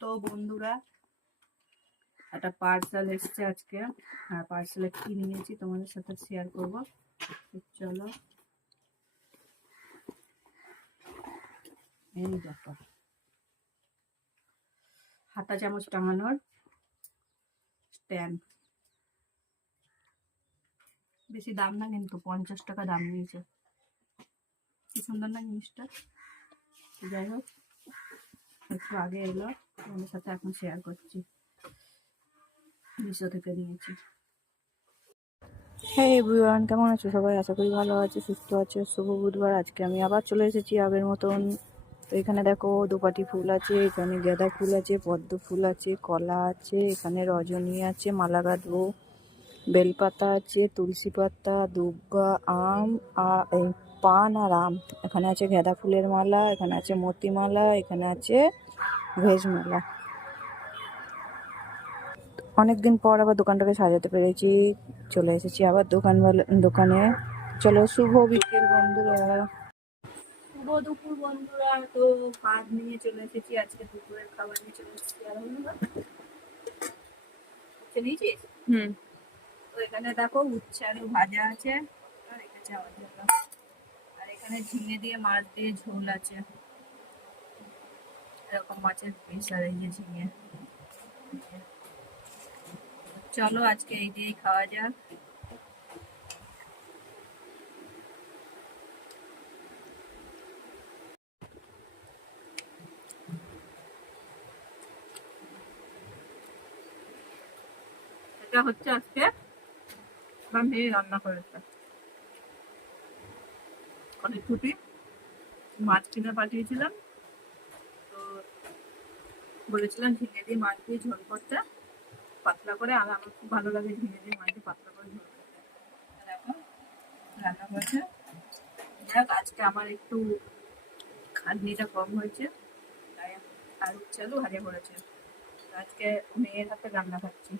তো বন্ধুরা একটা পার্সেল এসছে আজকে। হ্যাঁ, পার্সেলে কি নিয়েছি তোমাদের সাথে শেয়ার করব। চলো, এই দেখো, হাতা চামচ টাঙানোর স্ট্যান্ড। বেশি দাম না, কিন্তু 50 টাকা দাম নিয়েছে। কি সুন্দর না জিনিসটা। যাই হোক, একটু আগে এলো, তোমাদের সাথে এখন শেয়ার করছি। মিশো থেকে নিয়েছি। হ্যাঁ এভরিওয়ান, কেমন আছো সবাই? আশা করি ভালো আছে, সুস্থ আছে। শুভ বুধবার। আজকে আমি আবার চলে এসেছি আগের মতন। তো এখানে দেখো দোপাটি ফুল আছে, এখানে গাঁদা ফুল আছে, পদ্ম ফুল আছে, কলা আছে, এখানে রজনী আছে, মালা গাঁথবো, বেলপাতা আছে, তুলসী পাতা, দুব্বা, আম আর পান আর আম। এখানে আছে গাঁদা ফুলের মালা, এখানে আছে মতি মালা, এখানে আছে ভেজ মালা। অনেকদিন পর আবার দোকানটাকে সাজাতে পেরেছি। চলে এসেছি আবার দোকানে। চলো, শুভ বিকেল বন্ধুরা, শুভ দুপুর বন্ধুরা। তো ভাত নিয়ে চলে এসেছি, আজকে দুপুরের খাবার নিয়ে চলে এসেছি। আর নিয়েছিস? তো এখানে দেখো উচ্ছে আলু ভাজা আছে, আর রেখেছে আমার জন্য। আর এখানে ঝিঙে দিয়ে মাছ দিয়ে ঝোল আছে, এরকম মাছের পিস। আর এই যে ঝিঙে। চলো আজকে এই দিয়েই খাওয়া যাক। এটা হচ্ছে আজকে আমার মেয়ে রান্না করেছে। অনেক ছুটি মাছ কিনে পাঠিয়েছিলাম, তো বলেছিলাম ঝিঙে দিয়ে মাছ দিয়ে ঝোল করতে, পাতলা করে। আর আমার খুব ভালো লাগে ঝিঙে দিয়ে মাছ দিয়ে পাতলা করে ঝোল করতে। দেখো রান্না করেছে। যাক, আজকে আমার একটু খাটনিটা কম হয়েছে, তাই আর উচ্ছে আলু ভাজা করেছে। আজকে মেয়ের হাতে রান্না খাচ্ছি।